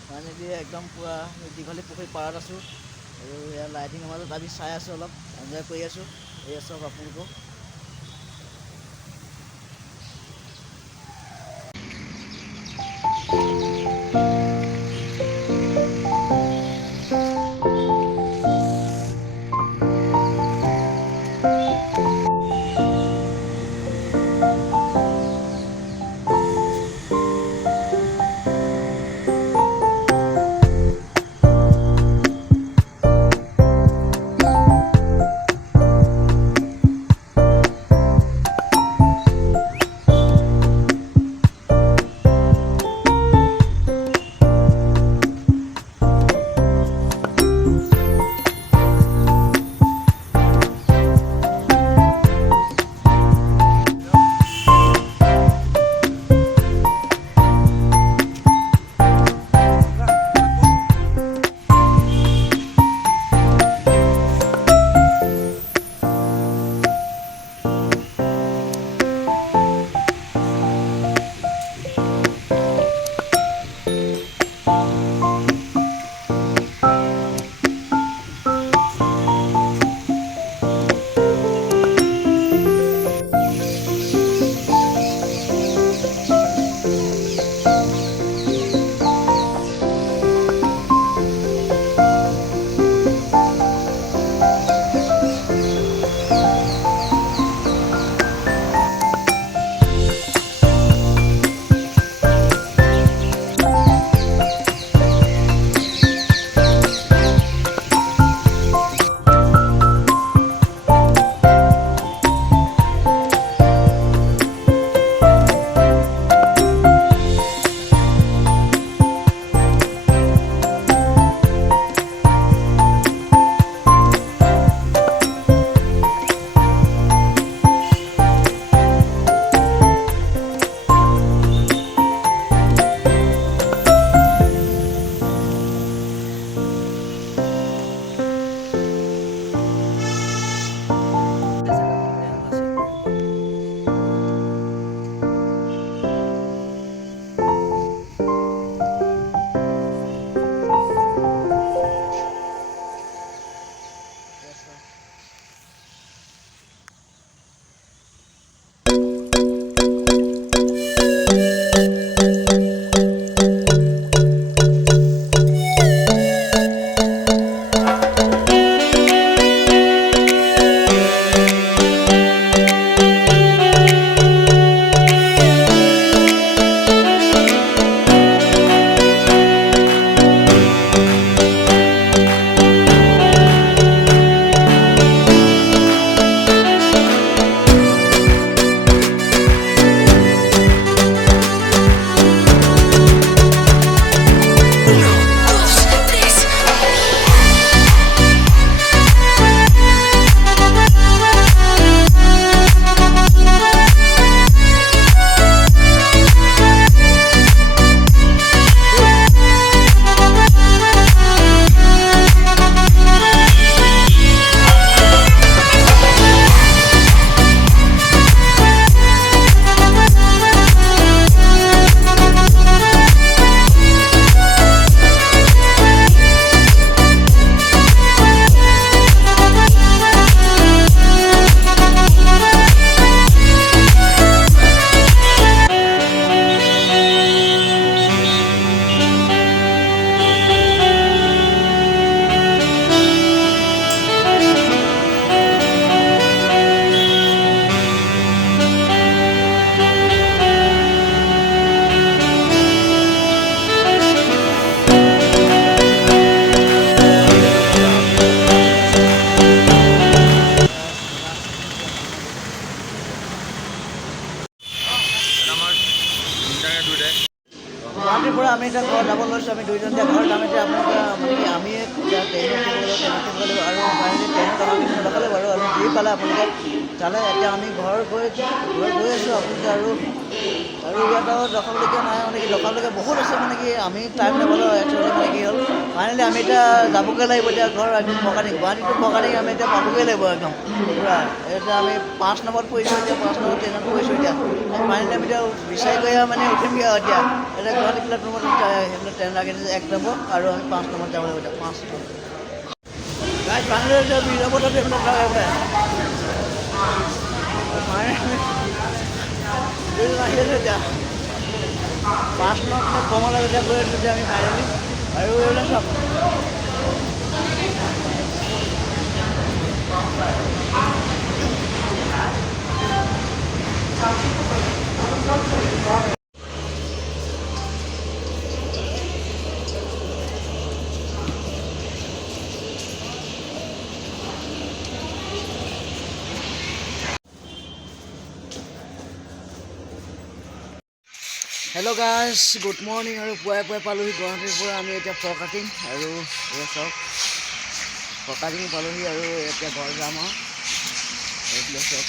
Finally একদম পূৰা দীঘলী পুখুৰী পাৰত আছোঁ আৰু এয়া লাইটিঙৰ মাজত আমি চাই আছোঁ, অলপ এনজয় কৰি আছোঁ। এয়া চাওক আপোনালোকেও। ট্ৰেইনত উঠিব লাগিব আৰু ফাইনেলি ট্ৰেইনত আমাক কিন্তু নলগালে বাৰু আমি ঘূৰি পালে আপোনালোকে চালে এতিয়া আমি ঘৰ গৈ আছোঁ আপোনালোকে আৰু ইয়াত আৰু ৰখাবলগীয়া নাই মানে কি ৰখাবলগীয়া বহুত আছে মানে কি আমি টাইম নাপালোঁ একচুৱেলি মানে কি হ'ল ফাইনেলি আমি এতিয়া যাবগৈ লাগিব এতিয়া ঘৰ একদম ফকাটিং গুৱাহাটীটো ফকাটিং আমি এতিয়া পাবগৈ লাগিব একদম পূৰা এতিয়া আমি 5 নম্বৰত পৰিছোঁ এতিয়া 5 নম্বৰ ট্ৰেইনত পৰিছোঁ এতিয়া ফাইনেলি আমি এতিয়া বিচাৰি গৈ মানে উঠিমগৈ আৰু এতিয়া গুৱাহাটী প্লেটফৰ্মত সেইবিলাক ট্ৰেইন লাগি দিছে 1 নম্বৰ আৰু আমি 5 নম্বৰত যাব লাগিব এতিয়া 5 নম্বৰ গাইজ ফাইনেলি এতিয়া বিজাপুৰত ট্ৰেইনত লাগে আহি আছোঁ এতিয়া 5 নম্বৰ কমলৈ এতিয়া গৈ আছোঁ এতিয়া আমি ফাইনেলি আৰু এইবিলাক চাওক হেল্ল' গাইজ গুড মৰ্ণিং আৰু পুৱাই পালোহি গুৱাহাটীৰ পৰা আমি এতিয়া ফকাটিং আৰু এই চাওক ফকাটিং পালোহি আৰু এতিয়া ঘৰ যাম আৰু এইবিলাক চাওক